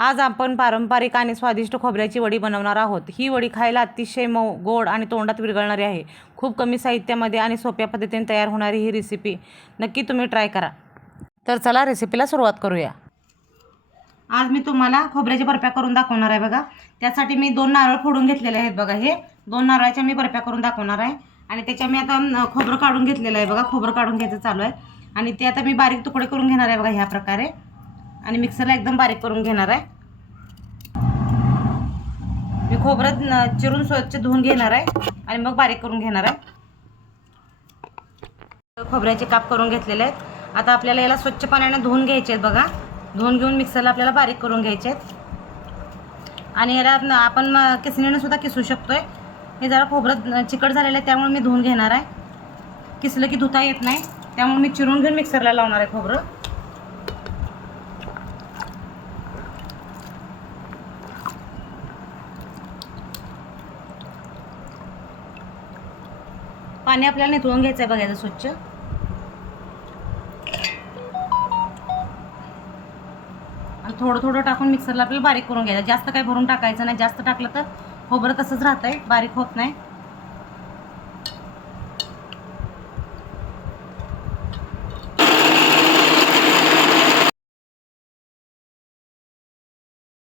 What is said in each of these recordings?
आज आपण पारंपरिक आणि स्वादिष्ट खोबऱ्याची वडी बनवणार आहोत। ही वडी खायला अतिशय मऊ, गोड आणि तोंडात विरघळणारी आहे। खूप कमी साहित्यामध्ये आणि सोप्या पद्धतीने तयार होणारी ही रेसिपी नक्की तुम्ही ट्राय करा। तर चला रेसिपीला सुरुवात करूया। आज मी तुम्हाला खोबऱ्याच्या बर्फ्या करून दाखवणार आहे बघा। त्यासाठी मी 2 नारळ फोडून घेतलेले आहेत बघा। हे 2 नारळाच्या मी बर्फ्या करून दाखवणार आहे आणि त्याच्या मी आता खोबरं काढून घेतलेलं आहे बघा। खोबरं काढून घ्यायचं चालू आहे आणि ते आता मी बारीक तुकडे करून घेणार आहे बघा ह्या प्रकारे आणि मिक्सरला एकदम बारीक करून घेणार आहे। मी खोबरं चिरून स्वच्छ धुवून घेणार आहे आणि मग बारीक करून घेणार आहे। खोबऱ्याचे काप करून घेतलेले आहेत। आता आपल्याला याला स्वच्छ पाण्याने धुवून घ्यायचे आहेत बघा। धुवून घेऊन मिक्सरला आपल्याला बारीक करून घ्यायचे आहेत आणि याला आपण किसणीने सुद्धा किसू शकतोय। हे जरा खोबरं चिकट झालेलं आहे त्यामुळे मी धुवून घेणार आहे। किसलं की धुता येत नाही त्यामुळे मी चिरून घेऊन मिक्सरला लावणार आहे खोबरं। पाणी आपल्याला निथळून घ्यायचं आहे बघायचं स्वच्छ आणि थोडं थोडं टाकून मिक्सरला आपल्याला बारीक करून घ्यायचं। जास्त काही भरून टाकायचं नाही, जास्त टाकलं तर खोबरं तसंच राहतंय, बारीक होत नाही।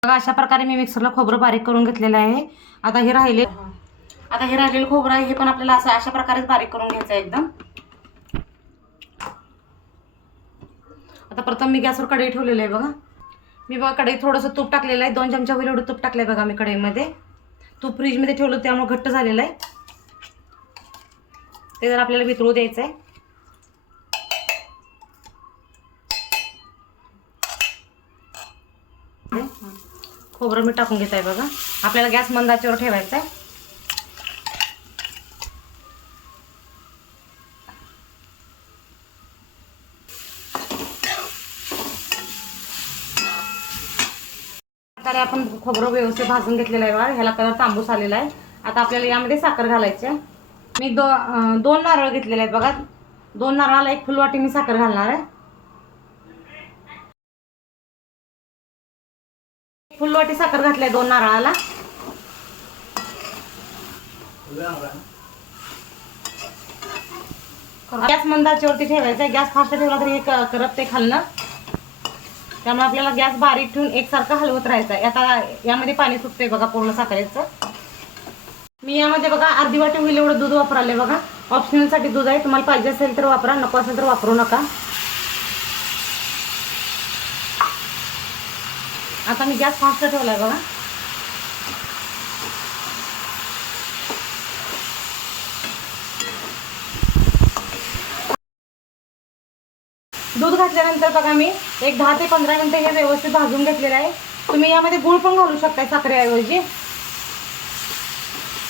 बघा अशा प्रकारे मी मिक्सरला खोबरं बारीक करून घेतलेलं आहे। आता हे राहिलेलं खोबरं आहे हे पण आपल्याला अशा प्रकारेच बारीक करून घ्यायचं आहे एकदम। आता प्रथम मी गॅसवर कढई ठेवलेली आहे बघा। मी बघा कढईत थोडंसं तूप टाकलेलं आहे, 2 चमचा होईल एवढं तूप टाकलंय बघा मी कढईमध्ये। तूप फ्रीजमध्ये ठेवलं त्यामुळे घट्ट झालेलं आहे, ते जर आपल्याला वितळू द्यायचं आहे। खोबरं मी टाकून घेत आहे बघा। आपल्याला गॅस मंद आचेवर ठेवायचा आहे। प्रकारे आपण खोबरं व्यवस्थित भाजून घेतलेलं आहे बघा। ह्याला कलर तांबूस आलेला आहे। आता आपल्याला यामध्ये साखर घालायची आहे। मी 2 नारळ घेतलेले आहेत बघा। 2 नारळाला 1 फुलवाटी मी साखर घालणार आहे। 1 फुलवाटी साखर घातली 2 नारळाला। गॅस मंद आचेवरती ठेवायचा आहे। गॅस फास्ट ठेवला तरी हे करपते खालनं, त्यामुळे आपल्याला गॅस बारीक ठेवून एकसारखं हलवत राहायचं आहे। आता यामध्ये पाणी सुटतंय बघा पूर्ण साखरेचं। मी यामध्ये बघा अर्धी वाटी होईल एवढं दूध वापरले बघा। ऑप्शनल साठी दूध आहे, तुम्हाला पाहिजे असेल तर वापरा, नको असेल तर वापरू नका। आता मी गॅस फास्ट ठेवलाय बघा। दूध घातल्यानंतर बघा मी एक 10 ते 15 मिनिटं हे व्यवस्थित भाजून घेतलेलं आहे। तुम्ही यामध्ये गूळ पण घालू शकता साखरेऐवजी,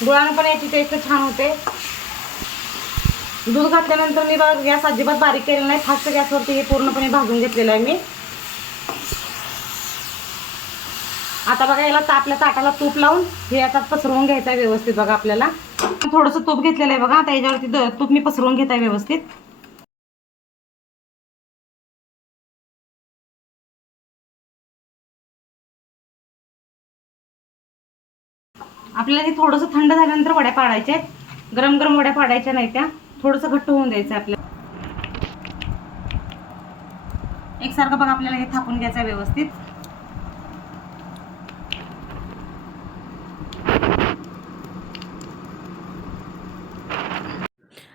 गुळाने पण याची टेस्ट छान होते। दूध घातल्यानंतर मी बघा गॅस अजिबात बारीक केलेला नाही, फास्ट गॅसवरती हे पूर्णपणे भाजून घेतलेलं आहे मी। आता बघा याला आपल्या ताटाला तूप लावून हे आता पसरवून घ्यायचं आहे व्यवस्थित बघा। आपल्याला थोडंसं तूप घेतलेलं आहे बघा। आता याच्यावरती तूप मी पसरवून घेत आहे व्यवस्थित। आपल्याला हे थोडंसं थंड झाल्यानंतर वड्या पाडायच्या आहेत। गरम गरम वड्या पाडायच्या नाही, त्या थोडंसं घट्ट होऊन द्यायचं आपल्याला। एकसारखं बघा आपल्याला हे थापून घ्यायचं आहे व्यवस्थित।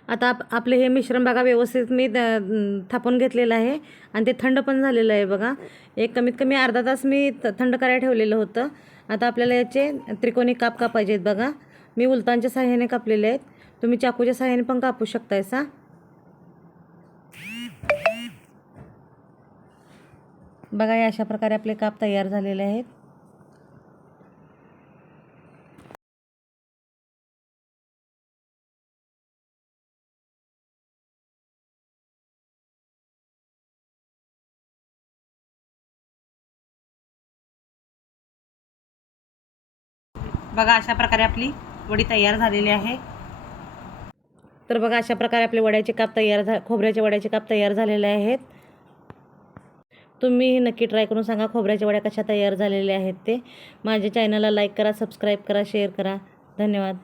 आता आपले हे मिश्रण बघा व्यवस्थित मी थापून घेतलेलं आहे आणि ते थंड पण झालेलं आहे बघा। एक कमीत कमी अर्धा तास मी थंड करायला ठेवलेलं होतं। आता आपल्याला याचे त्रिकोणी काप कापायचे आहेत बघा। मी उलतांच्या सहाय्याने कापलेले आहेत, तुम्ही चाकूच्या सहाय्याने पण कापू शकतायसा। बघा या अशा प्रकारे आपले काप तयार झालेले आहेत। बघा अशा प्रकारे आपली वडी तयार झालेली आहे। तर बघा अशा प्रकारे आपले वड्याचे काप खोबऱ्याच्या वड्याचे काप तयार झालेले आहेत। तुम्हीही नक्की ट्राय करून सांगा खोबऱ्याच्या वड्या कशा तयार झालेल्या आहेत ते. माझ्या चॅनलला लाईक करा, सबस्क्राईब करा, शेअर करा. धन्यवाद.